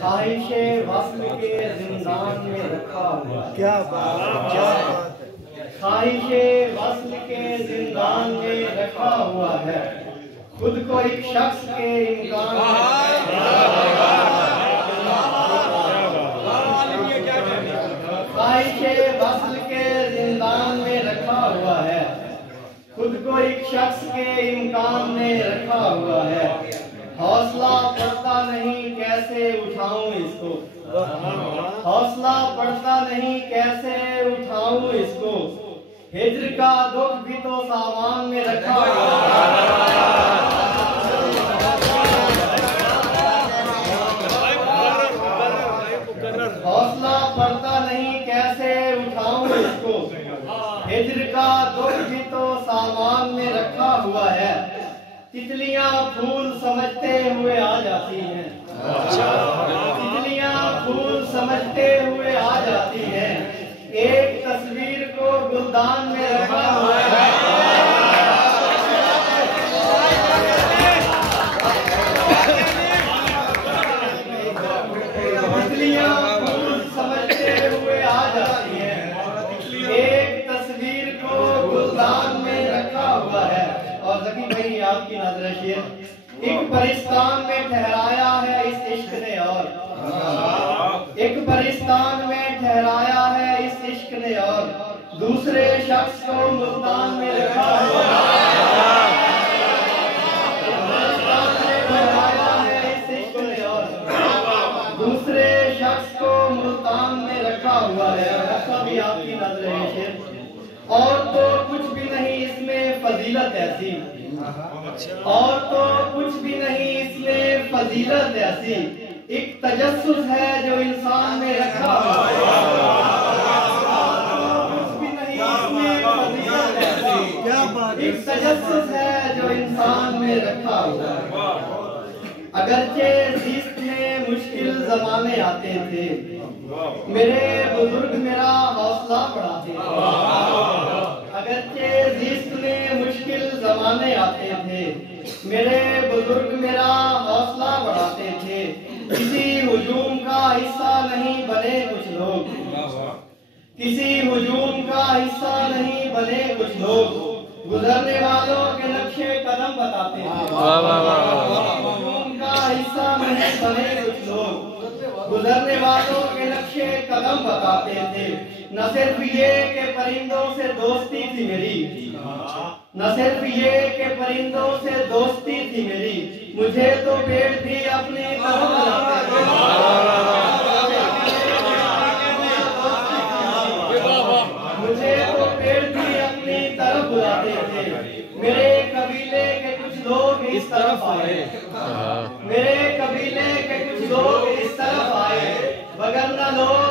ख्वाहिशे वस्ल के जिंदान में रखा हुआ। क्या बात है। ख्वाहिशे वस्ल के जिंदान में रखा हुआ है, खुद को एक शख्स के इम्कान ख्वाहिशे वस्ल के जिंदान में रखा हुआ है, खुद को एक शख्स के इम्कान में रखा हुआ है। हौसला पड़ता नहीं कैसे उठाऊं इसको, हौसला पड़ता नहीं कैसे उठाऊं इसको, हिज्र का दुख भी तो सामान में रखा हुआ है। हौसला पड़ता नहीं कैसे उठाऊं इसको, हिज्र का दुख भी तो सामान में रखा हुआ है। तितलियां फूल समझते हुए आ जाती हैं, तितलियां फूल समझते हुए आ जाती हैं, एक तस्वीर को गुलदान में रखा हुआ है। तितलियां फूल समझते हुए आ जाती हैं, एक तस्वीर को गुलदान में रखा हुआ है। और ज़की भाई आपकी नजर शेर, एक परिस्तान में ठहराया है इस इश्क ने, और एक परिस्तान में ठहराया है इस इश्क ने, और दूसरे शख्स को मुल्तान में रखा हुआ है। ठहराया है इस इश्क ने, और दूसरे शख्स को मुल्तान में रखा हुआ है। ऐसा भी आपकी नजर है शेर, और तो कुछ भी नहीं इसमें फजीलत ऐसी, और तो कुछ भी नहीं इसमें फजीलत ऐसी, एक तजस्सुस है जो इंसान में रखा हुआ है। कुछ भी नहीं इसमें फजीलत ऐसी, एक तजस्सुस है जो इंसान में रखा हुआ है। अगरचे ज़िस्त में मुश्किल ज़माने आते थे, मेरे बुजुर्ग मेरा हौसला बढ़ाते थे। अगरचे ज़िस्त में मुश्किल ज़माने आते थे, मेरे बुजुर्ग मेरा हौसला बढ़ाते थे। किसी हुजूम का हिस्सा नहीं बने कुछ लोग, किसी हुजूम का हिस्सा नहीं बने कुछ लोग, गुजरने वालों के नक्शे कदम बताते थे। हुजूम का हिस्सा नहीं बने कुछ लोग, गुजरने वालों के नक्शे कदम बताते थे। न सिर्फ ये कि परिंदों से दोस्ती थी मेरी, न सिर्फ ये कि परिंदों से दोस्ती थी मेरी, मुझे तो पेड़ भी अपनी तरफ बुलाते थे। मुझे तो पेड़ भी अपनी तरफ बुलाते थे। मेरे कबीले के कुछ लोग इस तरफ आए, मेरे कबीले के कुछ लोग इस तरफ आए, वगरना लोग